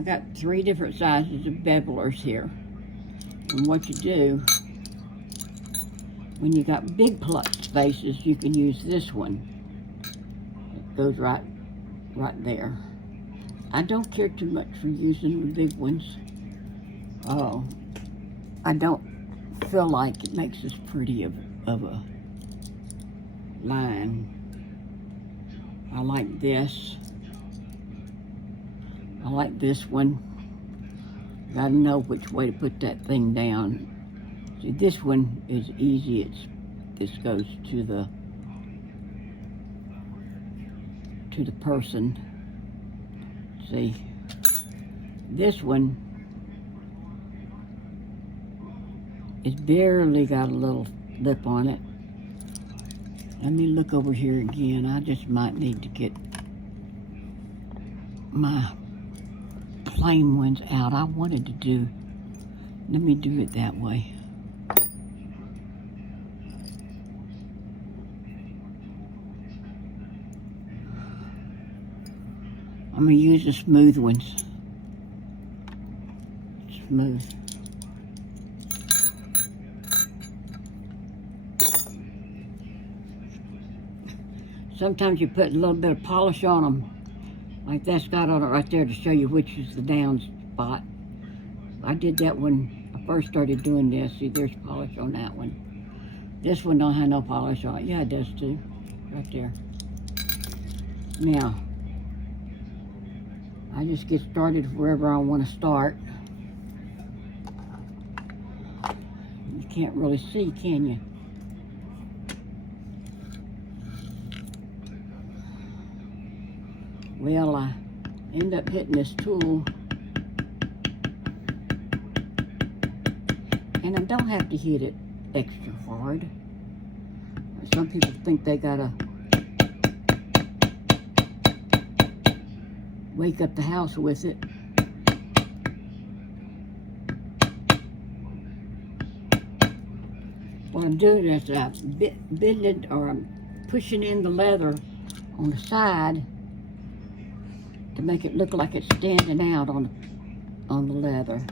I got 3 different sizes of bevelers here. And what you do, when you got big spaces, you can use this one. It goes right there. I don't care too much for using the big ones. Oh, I don't feel like it makes as pretty of a line. I like this. I like this one. Gotta know which way to put that thing down. See, this one is easy. This goes to the person. See, this one it's barely got a little lip on it. Let me look over here again. I just might need to get my plain ones out. I wanted to do, let me do it that way. I'm gonna use the smooth ones. Smooth. Sometimes you put a little bit of polish on them, like that's got on it right there to show you which is the down spot. I did that when I first started doing this. See, there's polish on that one. This one don't have no polish on it. Yeah, it does too, right there. Now, I just get started wherever I want to start. You can't really see, can you? Well, I end up hitting this tool, and I don't have to hit it extra hard. Some people think they gotta wake up the house with it. What I'm doing is I'm bending, or I'm pushing in the leather on the side to make it look like it's standing out on the leather.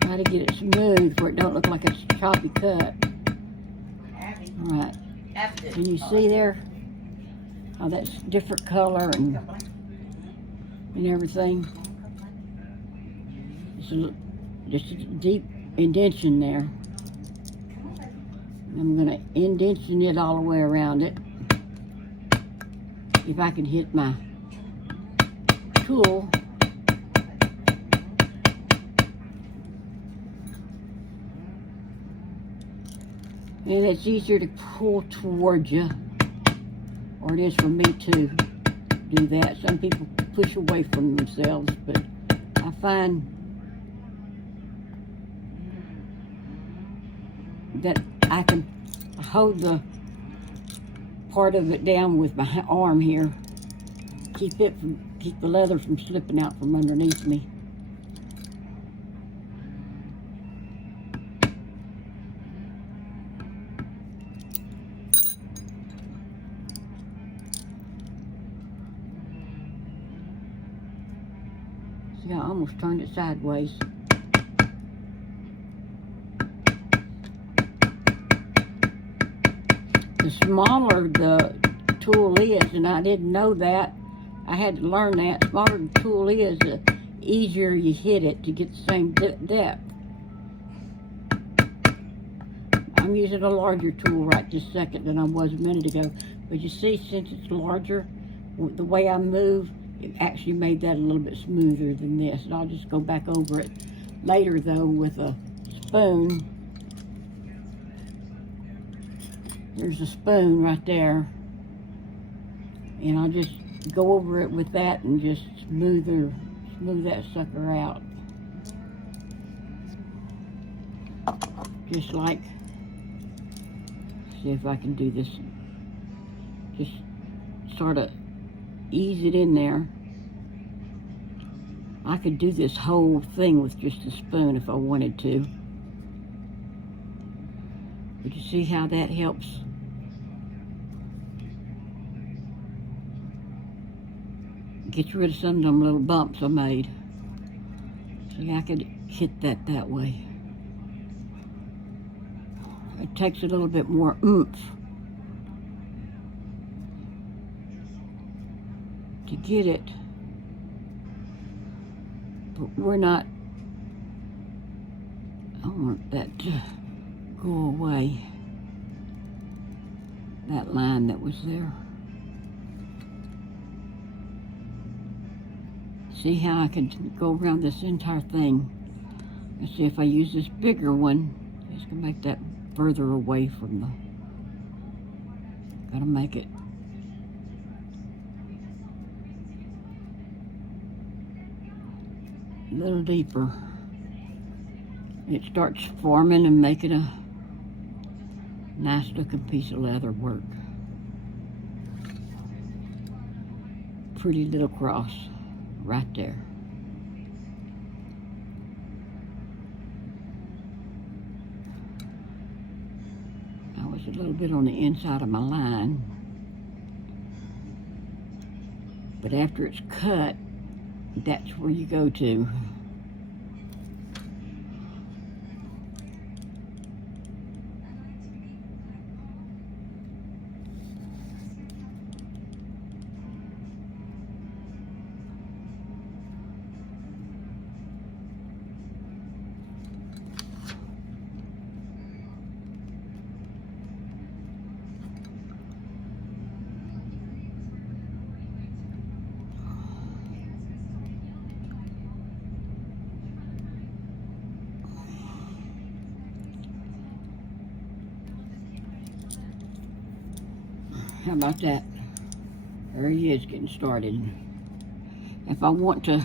Try to get it smooth where it don't look like it's a choppy cut. All right. Can you see there how that's different color and everything? Just a deep indentation there. I'm going to indentation it all the way around it. If I can hit my tool. And it's easier to pull towards you, or it is for me to do that. Some people push away from themselves, but I find that I can hold the part of it down with my arm here, keep the leather from slipping out from underneath me. See, I almost turned it sideways. The smaller the tool is, and I didn't know that, I had to learn that, the smaller the tool is, the easier you hit it to get the same depth. I'm using a larger tool right this second than I was a minute ago, but you see, since it's larger, the way I move, it actually made that a little bit smoother than this. And I'll just go back over it later though with a spoon. There's a spoon right there. And I'll just go over it with that and just smooth that sucker out. Just like, see if I can do this Just sort of ease it in there. I could do this whole thing with just a spoon if I wanted to. But you see how that helps? Gets rid of some of them little bumps I made. See, I could hit that way. It takes a little bit more oomph to get it, but we're not, I want that to go away, that line that was there. See how I can go around this entire thing. And see if I use this bigger one, it's gonna make that further away from the, gotta make it a little deeper. It starts forming and making a nice looking piece of leather work. Pretty little cross right there. I was a little bit on the inside of my line, but after it's cut, that's where you go to. How about that? There he is getting started. If I want to,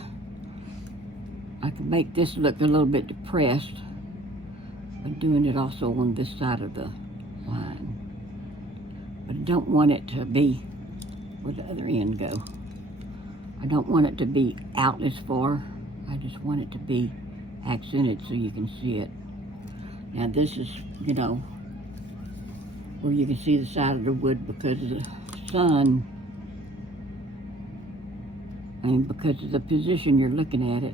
I can make this look a little bit depressed by doing it also on this side of the line. But I don't want it to be, where the other end go? I don't want it to be out as far. I just want it to be accented so you can see it. Now this is, you know, where you can see the side of the wood because of the sun, and because of the position you're looking at it.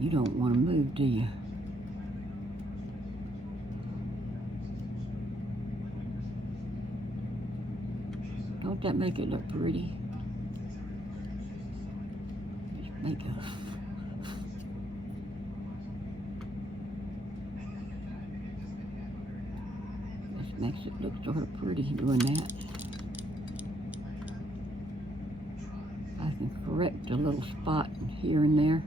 You don't want to move, do you? Don't that make it look pretty? Just make a makes it look sort of pretty doing that. I can correct a little spot here and there.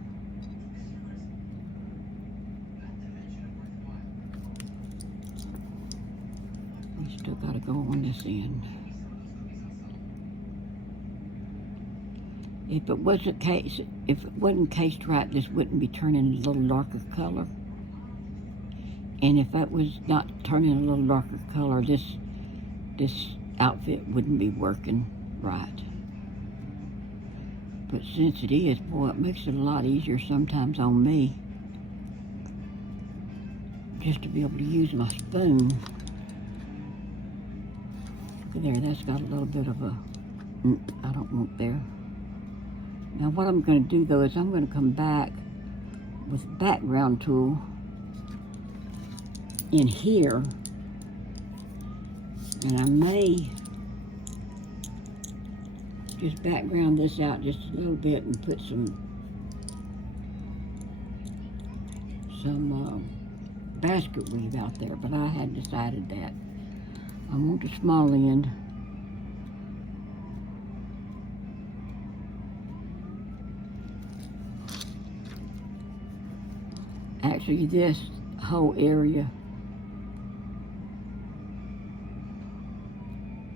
We still got to go on this end. If it wasn't cased right, this wouldn't be turning a little darker color. And if that was not turning a little darker color, this outfit wouldn't be working right. But since it is, boy, it makes it a lot easier sometimes on me just to be able to use my spoon. Look there, that's got a little bit of a, I don't want there. Now what I'm going to do though is I'm going to come back with the background tool in here, and I may just background this out just a little bit and put some basket weave out there, but I hadn't decided that. I want the small end. Actually, this whole area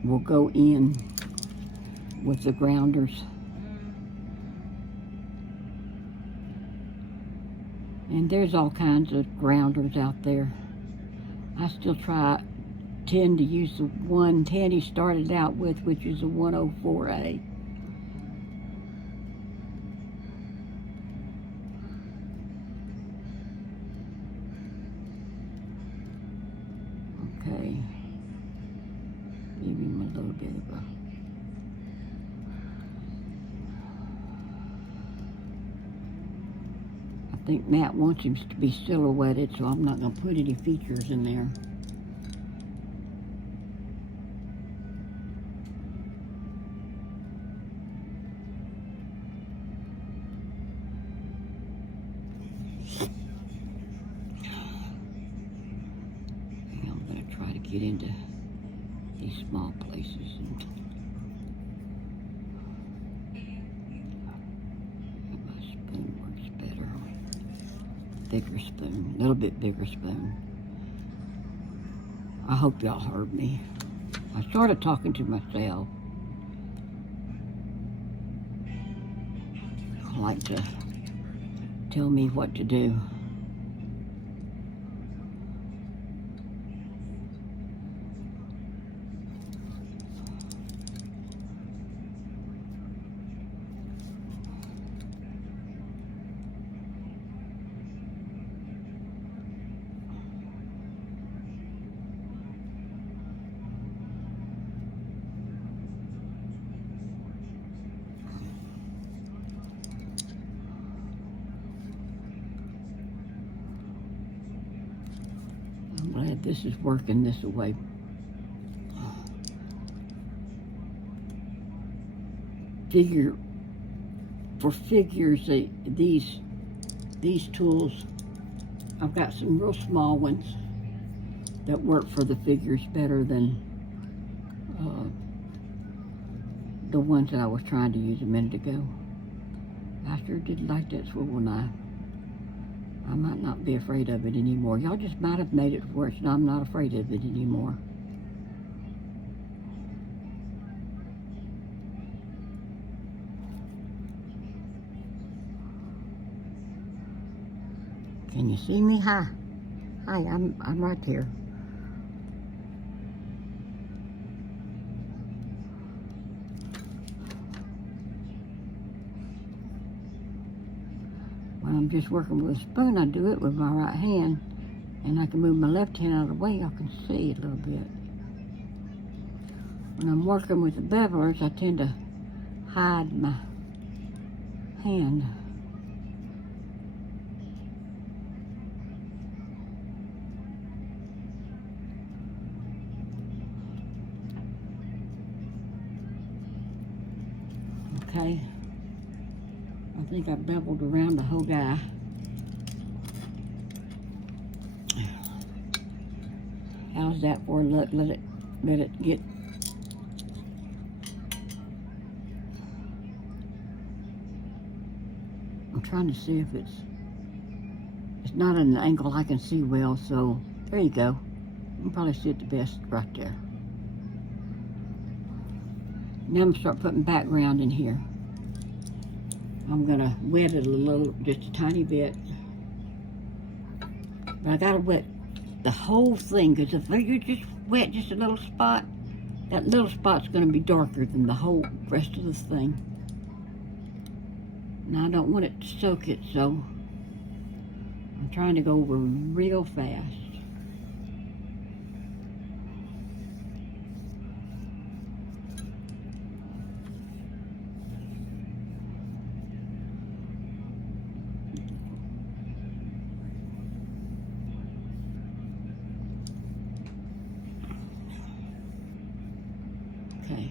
will go in with the grounders. And there's all kinds of grounders out there. I still try tend to use the 110 he started out with, which is a 104A. Okay. Give him a little bit of a... I think Matt wants him to be silhouetted, so I'm not going to put any features in there. I'm going to try to get into these small places. My spoon works better. Bigger spoon, a little bit bigger spoon. I hope y'all heard me. I started talking to myself. I like to tell me what to do. I'm glad this is working this way. For figures, these tools, I've got some real small ones that work for the figures better than the ones that I was trying to use a minute ago. I sure did like that swivel knife. I might not be afraid of it anymore. Y'all just might have made it worse, and I'm not afraid of it anymore. Can you see me? Hi. Hi, I'm right here. When I'm just working with a spoon, I do it with my right hand, and I can move my left hand out of the way. I can see it a little bit. When I'm working with the bevelers, I tend to hide my hand. Okay. I think I beveled around the whole guy. How's that for? Let it get. I'm trying to see if it's not at an angle I can see well, so there you go. You can probably see it the best right there. Now I'm going to start putting background in here. I'm going to wet it a little, just a tiny bit. But I got to wet the whole thing, because if you just wet just a little spot, that little spot's going to be darker than the whole rest of this thing. Now I don't want it to soak it, so I'm trying to go over real fast. Okay.